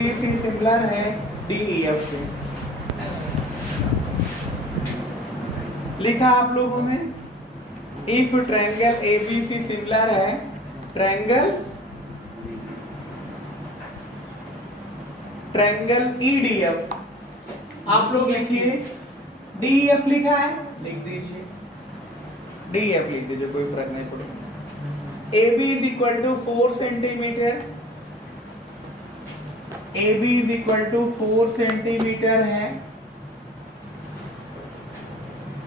ABC similar है DEF के। लिखा आप लोगों ने, इफ ट्रायंगल ABC सिमिलर है ट्रायंगल EDF। आप लोग लिखिए, DEF लिखा है लिख दीजिए, DEF लिख दीजिए, कोई फर्क नहीं पड़ेगा। AB is equal to 4 centimetre, AB is equal to 4 centimetre है,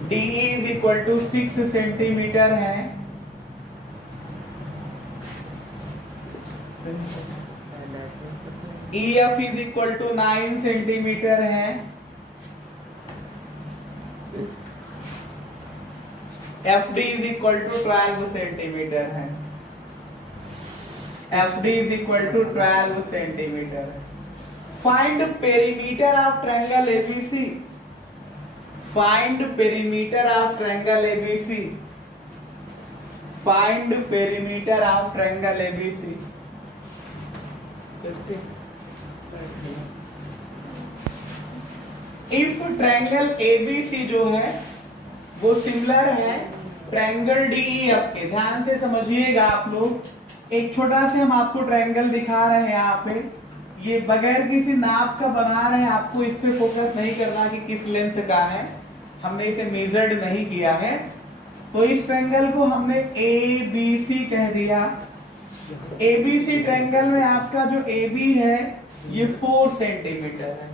DE is equal to 6 centimetre है, EF is equal to 9 centimetre है, FD is equal to 12 centimetre है, FD is equal to 12 centimetre. Find perimeter of triangle ABC, find perimeter of triangle ABC, find perimeter of triangle ABC। If triangle ABC जो है वो similar है triangle DEF के। ध्यान से समझिएगा आप लोग, एक छोटा से हम आपको ट्रायंगल दिखा रहे हैं यहाँ पे, ये बगैर किसी नाप का बना रहे हैं, आपको इस पे फोकस नहीं करना कि किस लेंथ का है, हमने इसे मेजर्ड नहीं किया है। तो इस ट्रायंगल को हमने ABC कह दिया। ABC ट्रायंगल में आपका जो AB है ये 4 सेंटीमीटर है।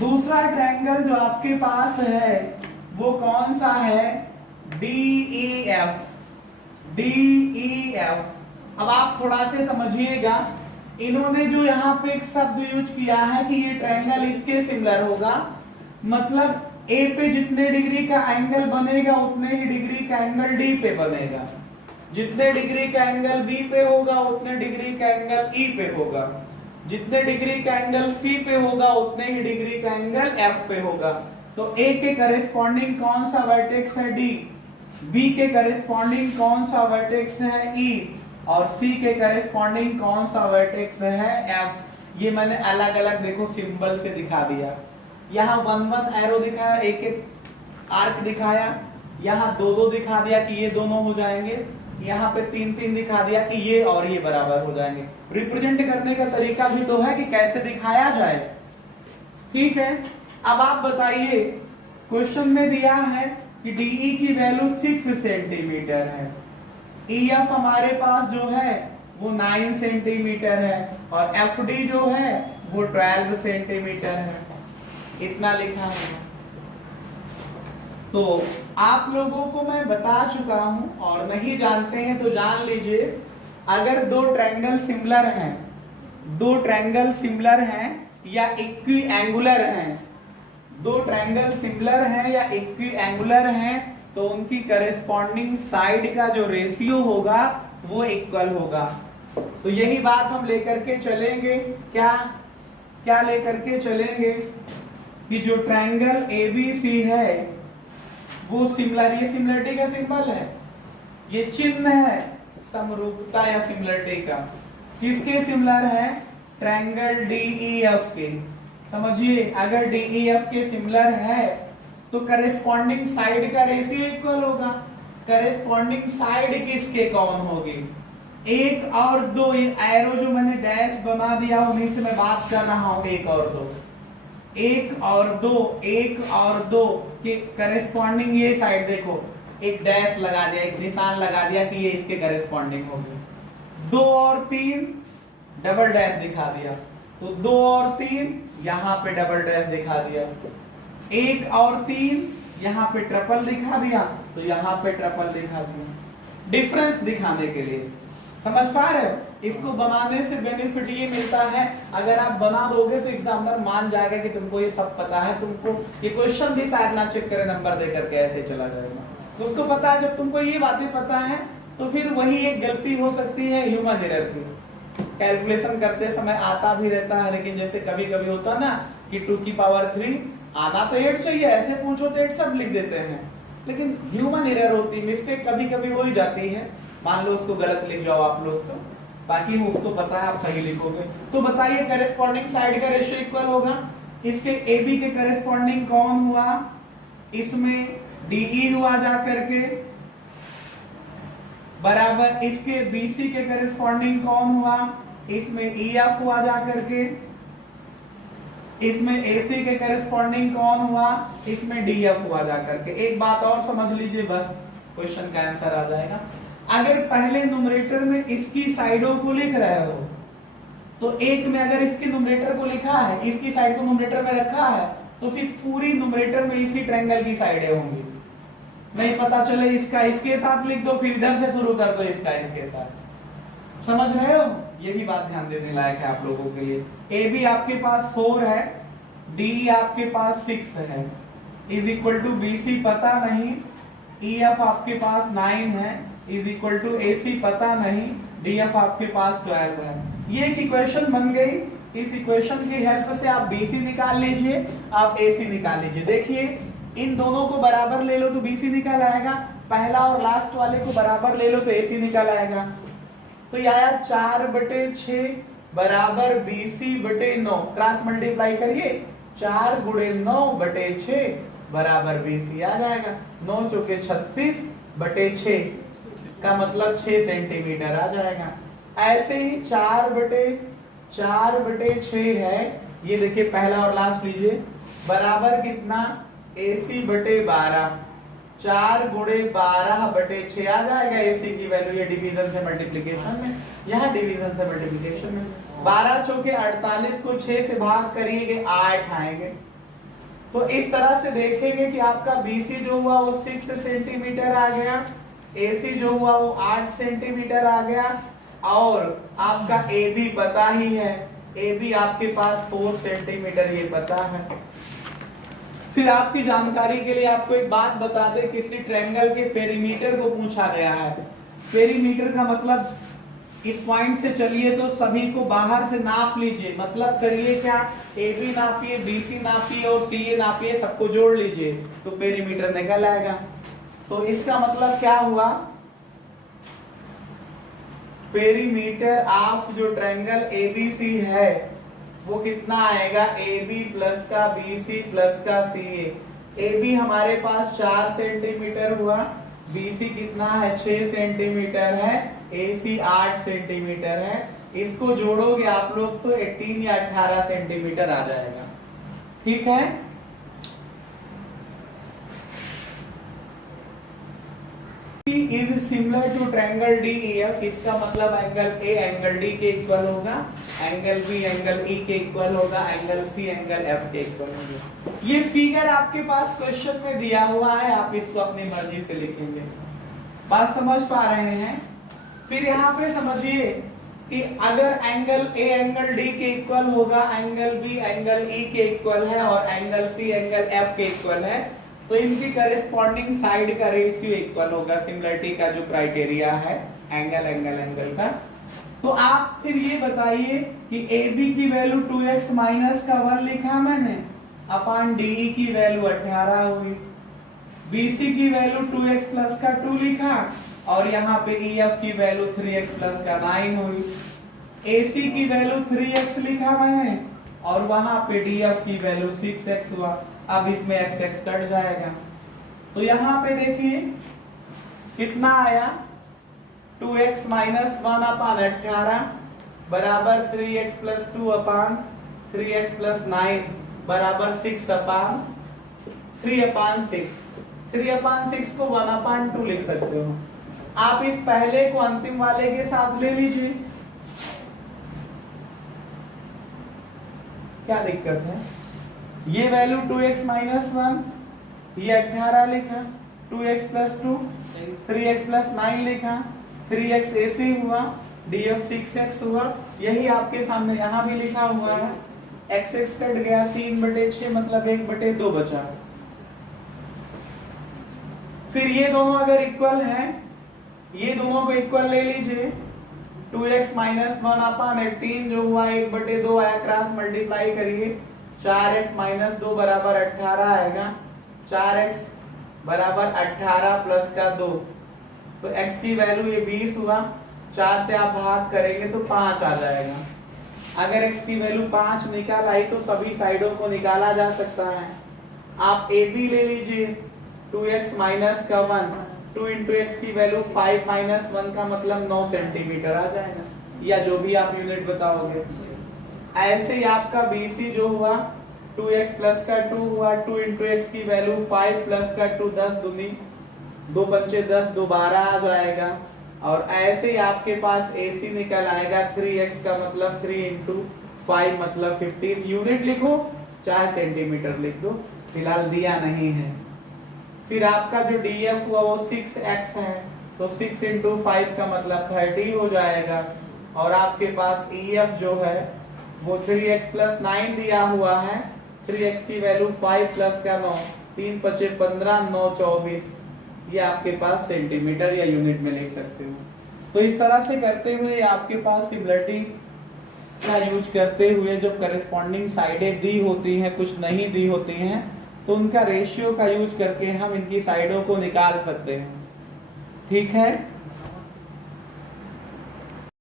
दूसरा ट्रायंगल जो आपके पास है वो कौन सा है, DEF, DEF। अब आप थोड़ा से समझिएगा, इन्होंने जो यहाँ पे एक शब्द यूज किया है कि ये ट्रायंगल इसके सिमिलर होगा, मतलब A पे जितने डिग्री का एंगल बनेगा उतने ही डिग्री का एंगल D पे बनेगा, जितने डिग्री का एंगल B पे होगा उतने डिग्री का एंगल E पे होगा, जितने डिग्री का एंगल C पे होगा उतने ही डिग्री का एंगल F पे होगा। तो A के करेस्पॉन्डिंग कौन सा वर्टेक्स है D, B के करेस्पॉन्डिंग कौन सा वर्टेक्स है E, और C के करेस्पॉन्डिंग कौन सा वर्टेक्स है F। ये मैंने अलग अलग देखो सिंबल से दिखा दिया, यहाँ 1-1 एरो दिखाया, एक एक आर्क दिखाया, यहाँ 2-2 दिखा दिया कि ये दोनों हो जाएंगे, यहाँ पे 3-3 दिखा दिया कि ये और ये बराबर हो जाएंगे। रिप्रेजेंट करने का तरीका भी तो है कि कैसे दिखाया जाए, ठीक है। अब आप बताइए, क्वेश्चन में दिया है कि DE की वैल्यू 6 सेंटीमीटर है, EF हमारे पास जो है वो 9 सेंटीमीटर है, और FD जो है वो 12 सेंटीमीटर है, इतना लिखा है। तो आप लोगों को मैं बता चुका हूं, और नहीं जानते हैं तो जान लीजिए, अगर दो ट्रायंगल सिमिलर हैं, दो ट्रायंगल सिमिलर हैं या इक्वी एंगुलर हैं, दो ट्रायंगल सिमिलर हैं या इक्वी एंगुलर हैं, तो उनकी करेस्पॉन्डिंग साइड का जो रेशियो होगा वो इक्वल होगा। तो यही बात हम लेकर के चलेंगे, क्या क्या लेकर के चलेंगे कि जो ट्रायंगल ABC है वो सिमिलर, ये सिमिलरिटी का सिंबल है, ये चिन्ह है समरूपता या सिमिलरिटी का, किसके सिमिलर है, ट्रायंगल DEF के। समझिए, अगर DEF के सिमिलर है तो करेस्पॉन्डिंग साइड का रेशियो इक्वल होगा। करेस्पॉन्डिंग साइड किसके कौन होगी, 1 और 2, ये एरो जो मैंने डैश बना दिया उन्हीं से मैं बात कर रहा हूं, 1 और 2, 1 और 2, 1 और 2 के करेस्पॉन्डिंग ये साइड देखो, एक डैश लगा दिया, एक निशान लगा दिया कि ये इसके करेस्पॉन्डिंग होगी। 2 और 3 डबल डैश दिखा दिया, तो 2 और 3 यहाँ पे डबल डैश दिखा दिया, 1 और 3 यहाँ पे ट्रिपल दिखा दिया, तो यहाँ पे ट्रिपल दिखा दिया, डिफरेंस दिखाने के लिए। समझ पा रहे हो, इसको बनाने से बेनिफिट ये मिलता है, अगर आप बना दोगे तो एग्जामिनर मान जाएगा कि तुमको ये सब पता है, तुमको ये क्वेश्चन भी शायद ना चेक करे नंबर दे करके ऐसे चला जाएगा। तो उसको पता है, जब तुमको ये बातें पता है तो फिर वही एक गलती हो सकती है ह्यूमन एरर की, कैलकुलेशन करते समय आता भी रहता है, लेकिन जैसे कभी कभी होता ना कि 2 की पावर 3 आना तो 8 चाहिए, ऐसे पूछो तो 8 सब लिख देते हैं, लेकिन ह्यूमन एरर होती है, मिस्टेक कभी कभी हो ही जाती है। मान लो उसको गलत लिख जाओ आप लोग, तो बाकी उसको पता है, आप सही लिखोगे। तो बताइए करेस्पॉन्डिंग साइड का रेशियो इक्वल होगा, इसके AB के करेस्पॉन्डिंग कौन हुआ, इसमें DE हुआ जा करके, बराबर इसके BC के करेस्पॉन्डिंग कौन हुआ, इसमें EF हुआ जा करके, इसमें AC के करेस्पॉन्डिंग कौन हुआ, इसमें DF हुआ जा करके। एक बात और समझ लीजिए, बस क्वेश्चन का आंसर आ जाएगा। अगर पहले न्यूमरेटर में इसकी साइडों को लिख रहे हो, तो एक में अगर इसके न्यूमरेटर को लिखा है, इसकी साइड को न्यूमरेटर में रखा है, तो फिर पूरी न्यूमरेटर में इसी ट्रायंगल की साइडें होंगी। नहीं पता चले इसका इसके साथ लिख दो, फिर इधर से शुरू कर दो इसका इसके साथ। समझ रहे हो? ये भी बात ध्यान देने लायक है आप लोगों के लिए। AB आपके पास 4 है, DE आपके पास 6 है, इज इक्वल टू BC पता नहीं, EF आपके पास 9 है, इज इक्वल टू AC पता नहीं, DF आपके पास 12 है। ये एक इक्वेशन बन गई। इस इक्वेशन की हेल्प से आप BC निकाल लीजिए, आप AC निकाल लीजिए। देखिए इन दोनों को बराबर ले लो तो BC निकल आएगा, पहला और लास्ट वाले को बराबर ले लो तो AC निकल आएगा। तो ये आया 4/6 बराबर BC/9, क्रॉस मल्टीप्लाई करिए, 4 × 9/6 बराबर BC आ जाएगा। 9 चौके 36/6 का मतलब 6 सेंटीमीटर आ जाएगा। ऐसे ही 4/6 है, ये देखिए पहला और लास्ट लीजिए, बराबर कितना, AC/12, 4 × 12/6 आ जाएगा AC की वैल्यू। ये डिवीजन से मल्टीप्लिकेशन में, यहाँ डिवीजन से मल्टीप्लिकेशन में। 12 चौके 48 को 6 से भाग करिएगे 8 आएंगे। तो इस तरह से देखेंगे कि आपका BC जो हुआ वो 6 सेंटीमीटर आ गया, AC जो हुआ वो 8 सेंटीमीटर आ गया, और आपका AB पता ही है, AB आपके पास 4 सेंटीमीटर ये पता है। फिर आपकी जानकारी के लिए आपको एक बात बता दे, किसी ट्रायंगल के पेरीमीटर को पूछा गया है। पेरीमीटर का मतलब इस पॉइंट से चलिए तो सभी को बाहर से नाप लीजिए, मतलब करिए क्या, AB नापिए, BC नापिए और CA नापिए, सबको जोड़ लीजिए तो पेरीमीटर निकल आएगा। तो इसका मतलब क्या हुआ, पेरीमीटर ऑफ जो ट्रायंगल ABC है वो कितना आएगा, AB प्लस का BC प्लस का CA। AB हमारे पास 4 सेंटीमीटर हुआ, BC कितना है 6 सेंटीमीटर है, AC 8 सेंटीमीटर है। इसको जोड़ोगे आप लोग तो 18 या 18 सेंटीमीटर आ जाएगा। ठीक है, is similar to triangle DEF, इसका मतलब एंगल A एंगल D के इक्वल होगा, एंगल B एंगल E के इक्वल होगा, एंगल C एंगल F के इक्वल होगा। ये फिगर आपके पास क्वेश्चन में दिया हुआ है, आप इसको अपनी मर्जी से लिखेंगे। बात समझ पा रहे हैं? फिर यहाँ पे समझिए कि अगर एंगल A एंगल D के इक्वल होगा, एंगल B एंगल E के इक्वल है और एंगल C एंगल F के इक्वल है, तो इनकी करेस्पॉन्डिंग साइड का रेशियो इक्वल होगा। सिमिलरिटी का जो क्राइटेरिया है एंगल एंगल एंगल का। तो आप फिर ये बताइए कि AB की वैल्यू 2x माइनस का 1 लिखा मैंने, अपान DE की वैल्यू 18 हुई, BC की वैल्यू 2x प्लस का 2 लिखा, और यहाँ पे EF की वैल्यू 3x प्लस का 9 हुई, AC की वैल्यू 3x लिखा मैंने, और वहां पे DF की वैल्यू 6x हुआ। अब इसमें x कट जाएगा, तो यहाँ पे देखिए कितना आया, 2x माइनस 1 अपान 18 बराबर 3x प्लस 2 अपान 3x प्लस 9 बराबर 6 अपान 3/6। 3/6 को 1/2 लिख सकते हो। आप इस पहले को अंतिम वाले के साथ ले लीजिए, क्या दिक्कत है। ये वैल्यू 2x माइनस 1, ये 18 लिखा, 2x प्लस 2, 3x प्लस 9 लिखा, 3x AC हुआ, DF 6x हुआ। यही आपके सामने यहाँ भी लिखा हुआ है, x कट गया, 3/6 मतलब 1/2 बचा। फिर ये दोनों अगर इक्वल हैं, ये दोनों को इक्वल ले लीजिए, 2x माइनस 1 अपान 18 जो हुआ 1/2 आया, क्रॉस मल्टीप्लाई करिए, 4x माइनस 2 बराबर 18 आएगा, 4x बराबर 18 प्लस का 2, तो x की वैल्यू ये 20 हुआ, 4 से आप भाग करेंगे तो 5 आ जाएगा। अगर x की वैल्यू 5 निकाल आई तो सभी साइडों को निकाला जा सकता है। आप a b ले लीजिए, 2x माइनस का 1, 2 इंटू एक्स की वैल्यू 5 माइनस 1 का मतलब 9 सेंटीमीटर आ जाएगा, या जो भी आप यूनिट बताओगे। ऐसे ही आपका BC जो हुआ 2x प्लस का 2 हुआ, 2 इंटू एक्स की वैल्यू 5 प्लस का 2, 10 दूनी 2 पंचे 10, 2 12 आ जाएगा। और ऐसे ही आपके पास AC निकल आएगा 3x का मतलब 3 इंटू 5 मतलब 15। यूनिट लिखो चाहे सेंटीमीटर लिख दो, फिलहाल दिया नहीं है। फिर आपका जो DF हुआ वो 6x है, तो 6 इंटू 5 का मतलब 30 हो जाएगा। और आपके पास EF जो है वो 3x प्लस 9 दिया हुआ है, 3x की वैल्यू 5 प्लस का 9, 3 पचे 15, 9 24, ये आपके पास सेंटीमीटर या यूनिट में लिख सकते हो। तो इस तरह से करते हुए आपके पास सिमिलरिटी का यूज करते हुए जो करस्पॉन्डिंग साइडें दी होती हैं, कुछ नहीं दी होती हैं, तो उनका रेशियो का यूज करके हम इनकी साइडों को निकाल सकते हैं। ठीक है।